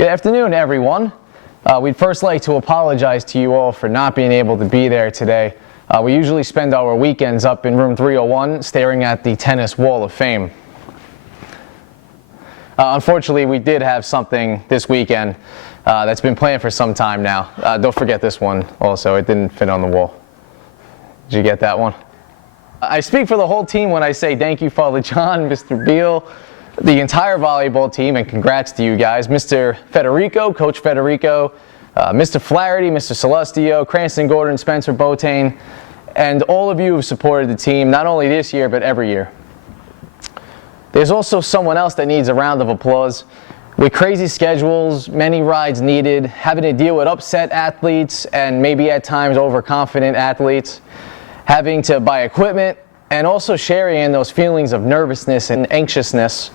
Good afternoon, everyone. We'd first like to apologize to you all for not being able to be there today. We usually spend our weekends up in room 301 staring at the Tennis Wall of Fame. Unfortunately, we did have something this weekend that's been planned for some time now. Don't forget this one also. It didn't fit on the wall. Did you get that one? I speak for the whole team when I say thank you, Father John, Mr. Beal, the entire volleyball team, and congrats to you guys. Mr. Federico, Coach Federico, Mr. Flaherty, Mr. Celestio, Cranston Gordon, Spencer Botane, and all of you who've supported the team, not only this year, but every year. There's also someone else that needs a round of applause. With crazy schedules, many rides needed, having to deal with upset athletes and maybe at times overconfident athletes, having to buy equipment, and also sharing in those feelings of nervousness and anxiousness.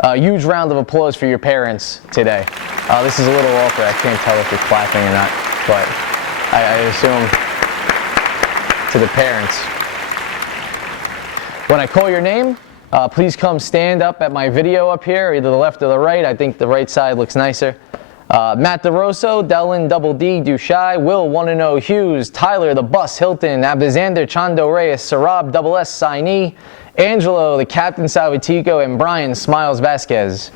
A huge round of applause for your parents today. This is a little awkward. I can't tell if you're clapping or not, but I assume to the parents. When I call your name, please come stand up at my video up here, either the left or the right. I think the right side looks nicer. Matt DeRosso, Dellin Double D, Dushai, Will 1-0 Hughes, Tyler the Bus Hilton, Abdizander Chando Reyes, Sarab Double S Saini, Angelo the Captain Salvatico, and Brian Smiles Vasquez.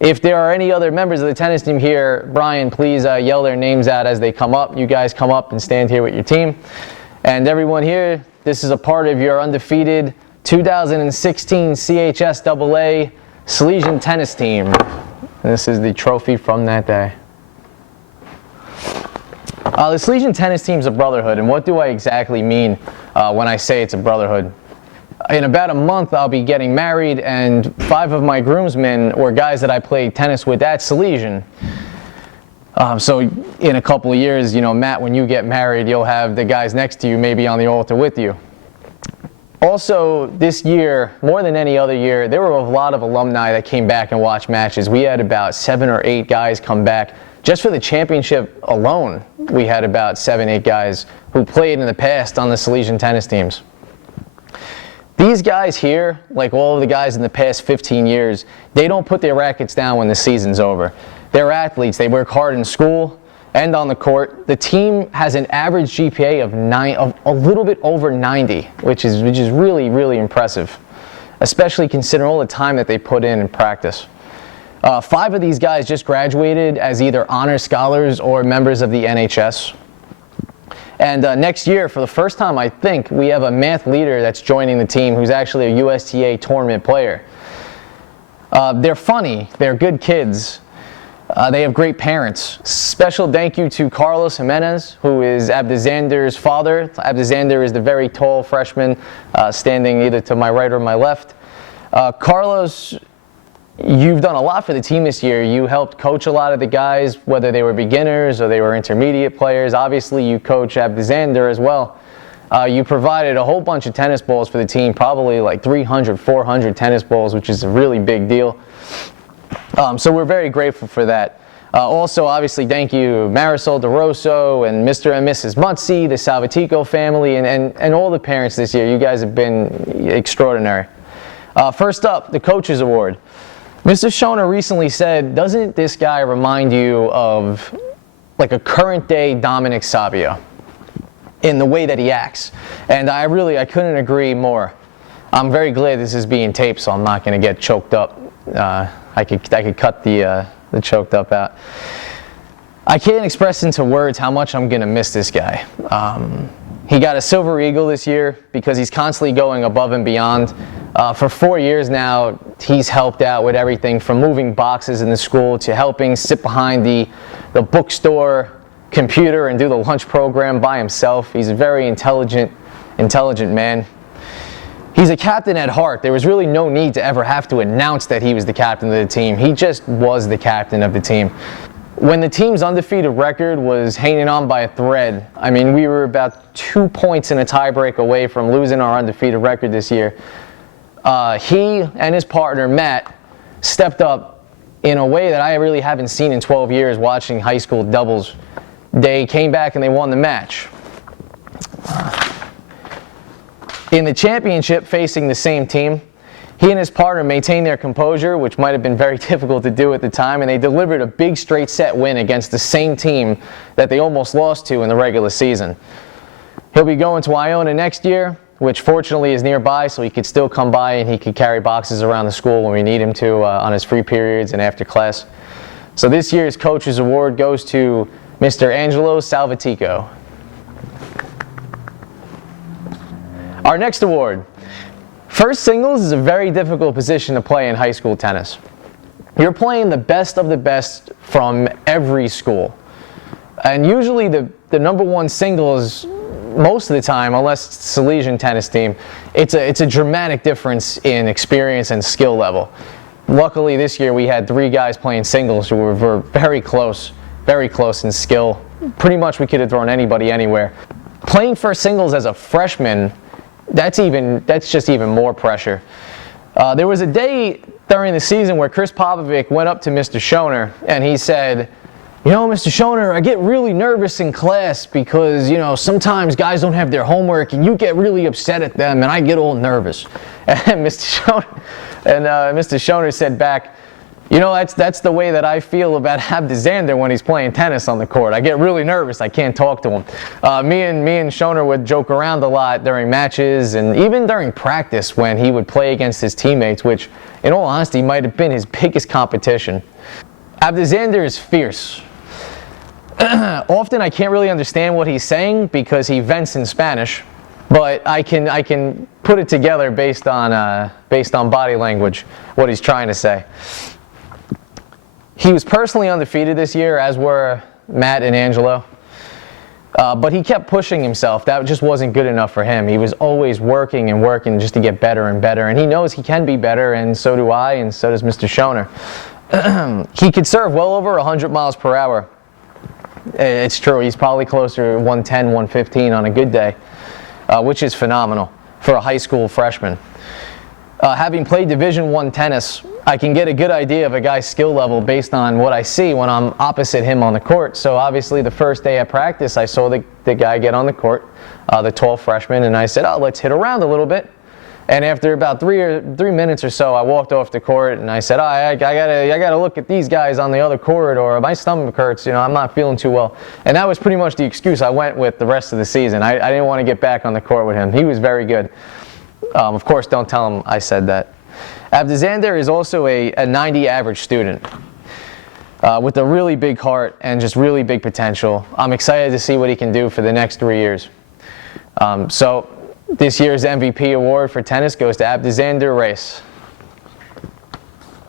If there are any other members of the tennis team here, Brian, please yell their names out as they come up. You guys come up and stand here with your team. And everyone here, this is a part of your undefeated 2016 CHSAA Salesian tennis team. And this is the trophy from that day. The Salesian tennis team is a brotherhood, and what do I exactly mean when I say it's a brotherhood? In about a month, I'll be getting married, and 5 of my groomsmen were guys that I played tennis with at Salesian. So in a couple of years, you know, Matt, when you get married, you'll have the guys next to you maybe on the altar with you. Also, this year, more than any other year, there were a lot of alumni that came back and watched matches. We had about 7 or 8 guys come back. Just for the championship alone, we had about 7, 8 guys who played in the past on the Salesian tennis teams. These guys here, like all of the guys in the past 15 years, they don't put their rackets down when the season's over. They're athletes. They work hard in school and on the court. The team has an average GPA of a little bit over 90, which is really, really impressive, especially considering all the time that they put in practice. 5 of these guys just graduated as either honor scholars or members of the NHS. And next year, for the first time, I think, we have a math leader that's joining the team who's actually a USTA tournament player. They're funny. They're good kids. They have great parents. Special thank you to Carlos Jimenez, who is Abdizander's father. Abdizander is the very tall freshman standing either to my right or my left. Carlos, you've done a lot for the team this year. You helped coach a lot of the guys, whether they were beginners or they were intermediate players. Obviously, you coach Abdizander as well. You provided a whole bunch of tennis balls for the team, probably like 300, 400 tennis balls, which is a really big deal. So we're very grateful for that. Also, obviously, thank you, Marisol DeRosso and Mr. and Mrs. Mutzi, the Salvatico family, and all the parents this year. You guys have been extraordinary. First up, the Coaches Award. Mr. Schoner recently said, doesn't this guy remind you of like a current day Dominic Savio in the way that he acts? And I couldn't agree more. I'm very glad this is being taped, so I'm not going to get choked up. I could cut the choked up out. I can't express into words how much I'm going to miss this guy. He got a Silver Eagle this year because he's constantly going above and beyond. For 4 years now, he's helped out with everything from moving boxes in the school to helping sit behind the bookstore computer and do the lunch program by himself. He's a very intelligent man. He's a captain at heart. There was really no need to ever have to announce that he was the captain of the team. He just was the captain of the team. When the team's undefeated record was hanging on by a thread, I mean, we were about 2 points in a tiebreak away from losing our undefeated record this year. He and his partner, Matt, stepped up in a way that I really haven't seen in 12 years watching high school doubles. They came back and they won the match. In the championship facing the same team, He and his partner maintained their composure, which might have been very difficult to do at the time, and they delivered a big straight set win against the same team that they almost lost to in the regular season. He'll be going to Iona next year, which fortunately is nearby, so he could still come by and he could carry boxes around the school when we need him to on his free periods and after class. So this year's Coach's Award goes to Mr. Angelo Salvatico. Our next award. First singles is a very difficult position to play in high school tennis. You're playing the best of the best from every school. And usually the number one singles, most of the time, unless it's a Salesian tennis team, it's a dramatic difference in experience and skill level. Luckily this year we had 3 guys playing singles who were very close in skill. Pretty much we could have thrown anybody anywhere. Playing first singles as a freshman, that's just even more pressure. There was a day during the season where Chris Popovic went up to Mr. Schoner and he said, "You know, Mr. Schoner, I get really nervous in class because, you know, sometimes guys don't have their homework and you get really upset at them and I get all nervous." And Mr. Schoner said back, "You know, that's the way that I feel about Abdizander when he's playing tennis on the court. I get really nervous. I can't talk to him." Me and Schoner would joke around a lot during matches and even during practice when he would play against his teammates, which, in all honesty, might have been his biggest competition. Abdizander is fierce. Often I can't really understand what he's saying because he vents in Spanish, but I can put it together based on body language, what he's trying to say. He was personally undefeated this year, as were Matt and Angelo, but he kept pushing himself. That just wasn't good enough for him. He was always working and working just to get better and better, and he knows he can be better, and so do I, and so does Mr. Schoner. He could serve well over 100 miles per hour. It's true, he's probably closer to 110, 115 on a good day, which is phenomenal for a high school freshman. Having played Division I tennis, I can get a good idea of a guy's skill level based on what I see when I'm opposite him on the court. So obviously the first day at practice, I saw the guy get on the court, the tall freshman, and I said, "Oh, let's hit around a little bit." And after about 3 minutes or so, I walked off the court and I said, "Oh, I gotta look at these guys on the other court, or my stomach hurts. You know, I'm not feeling too well." And that was pretty much the excuse I went with the rest of the season. I didn't want to get back on the court with him. He was very good. Of course, don't tell him I said that. Abdizander is also a 90 average student with a really big heart and just really big potential. I'm excited to see what he can do for the next 3 years. So this year's MVP award for tennis goes to Abdizander Race.